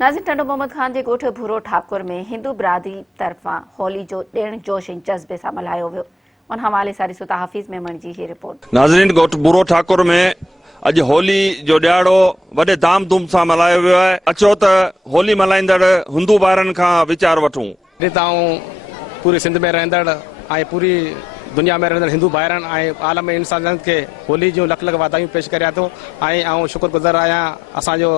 नाज़िर ٹنڈو محمد खान जे ॻोठ भूरो ठाकुर में हिंदू बिरादरी तरफ़ां होली जो ॾिण जोश ऐं जज़्बे सां मल्हायो वियो। उन हवाले सां ॾिसो था हाफ़िज़ मेमण जी हीअ रिपोर्ट। नाज़रीन, ॻोठ भूरो ठाकुर में अॼु होली जो ॾियारो वॾे धाम धूम सां मल्हायो वियो आहे। अचो त होली मल्हाईंदड़ हिंदू भाइरनि खां वीचार वठूं। पूरी सिंध में रहंदड़ ऐं पूरी दुनिया में रहंदड़ हिंदू भाइरनि ऐं आलम इंसाननि खे होली जूं लख लख वाधायूं पेश करियां थो ऐं शुक्रगुज़ार आहियां असांजो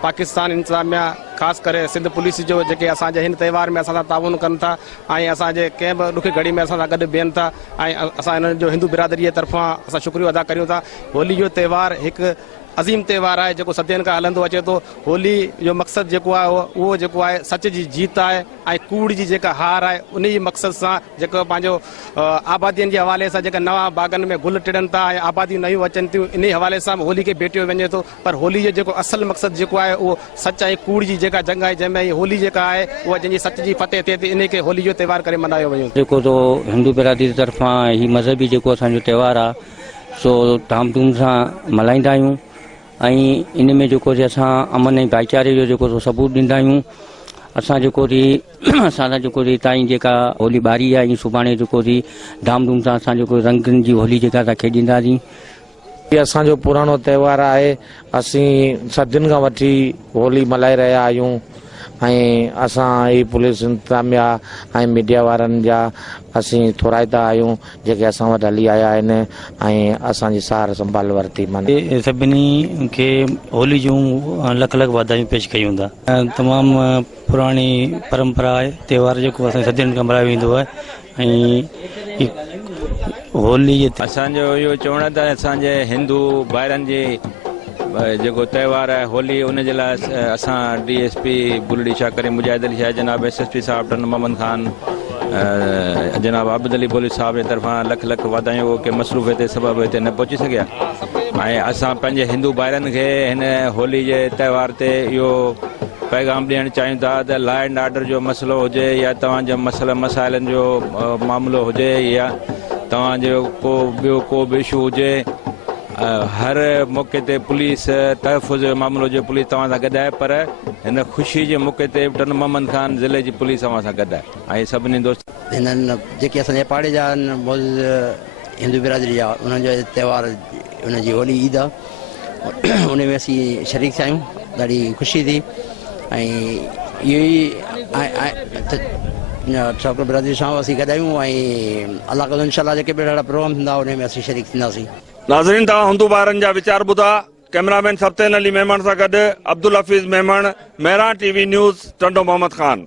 पाकिस्तान इंतज़ामिया ख़ासि करे सिंध पुलिस जो जेके असांजे हिन त्योहार में असां सां ताउन कनि था ऐं असांजे कंहिं बि ॾुखी घड़ी में असां सां गॾु बीहनि था ऐं असां हिननि जो हिंदू बिरादरीअ तरफ़ां असां शुक्रियो अदा करियूं था। होली जो त्योहार हिकु अज़ीम त्योहार आहे जेको सदियनि खां हलंदो अचे थो। होली जो मक़सदु जेको आहे उहो जेको आहे सच जी जीत आहे ऐं कूड़ जी जेका हार आहे उन जी मक़सद सां जेको पंहिंजो आबादियुनि जे हवाले सां जेका नवां बाग़नि में गुल टिड़नि था ऐं आबादियूं नयूं अचनि थियूं इन हवाले सां होली खे भेटियो वञे थो। पर होली जो जेको असल मक़सदु जेको आहे उहो सच ऐं कूड़ जी जेका जंग आहे जंहिंमें होली जेका आहे उहा जंहिंजी सच जी फतेह थिए थी इन खे होली जो त्योहार करे मल्हायो वञे। जेको तो हिंदू बिरादरी जी तरफ़ां ही मज़हबी जेको असांजो त्योहार आहे सो धाम धूम सां मल्हाईंदा आहियूं ऐं इन में जेको असां अमन ऐं भाईचारे जो जेको सबूत ॾींदा आहियूं। असां जेको असां जेको ताईं जेका होली ॿारी आहे ऐं सुभाणे जेको धाम धूम सां असां जेको रंगनि जी होली जेका असां खेॾींदासीं। ये असांजो पुराणो त्योहार आहे। असीं सदियुनि खां वठी होली मल्हाए रहिया आहियूं ऐं असां ही पुलिस इंतज़ामिया ऐं मीडिया वारनि जा असीं थोराईंदा आहियूं जेके असां वटि हली आया आहिनि ऐं असांजी सार संभाल वरिती। माने सभिनी खे होली जूं लख लख वाधायूं पेश कयूं था। तमामु पुराणी परंपरा आहे त्योहार जेको असां सदियुनि खां मल्हायो वेंदो आहे ऐं होली असांजो इहो चवण त असांजे हिंदू भाइरनि जी जेको त्योहार आहे होली उनजे लाइ असां DSP बुलड़ी शाह करे मुजाहिद अली शाह जनाब SSP साहब टंडो मोहम्मद खान जनाब आबिद अली बोली साहब जे तरफ़ां लख लख वाधायूं के मसरूफ़ ते सबबु हिते न पहुची सघिया ऐं असां पंहिंजे हिंदू भाइरनि खे हिन होली जे त्योहार ते इहो पैगाम ॾियणु चाहियूं था त लॉ एंड ऑर्डर जो मसइलो हुजे या तव्हांजो मसाइलनि जो मामिलो हुजे या तव्हांजो को बि इशू हुजे हर मौक़े ते पुलिस तहफ़ुज़ जो मामिलो जो पुलिस तव्हां सां गॾु आहे। पर हिन ख़ुशी जे मौक़े ते टंडो मोहम्मद खान ज़िले जी पुलिस तव्हां सां गॾु आहे ऐं सभिनी दोस्त हिननि जेके असांजे पाड़े जा हिंदू बिरादरी जा उन्हनि जो त्योहार उनजी होली ईद आहे उन में असीं शरीक थिया आहियूं। ॾाढी ख़ुशी थी ऐं इहो ई छोकिरो बिरादरी सां असीं गॾु आहियूं ऐं अलाह करे इंशाअल्लाह जेके बि ॾाढा प्रोग्राम थींदा उन में असीं शरीक थींदासीं। नाज़रीन, तव्हां हिंदू भाइरनि जा वीचार ॿुधा। कैमरामैन सफ़्तेन अली मेमण सां गॾु अब्दुल हफ़ीज़ मेमण, मेहरा TV न्यूज़, टंडो मोहम्मद खान।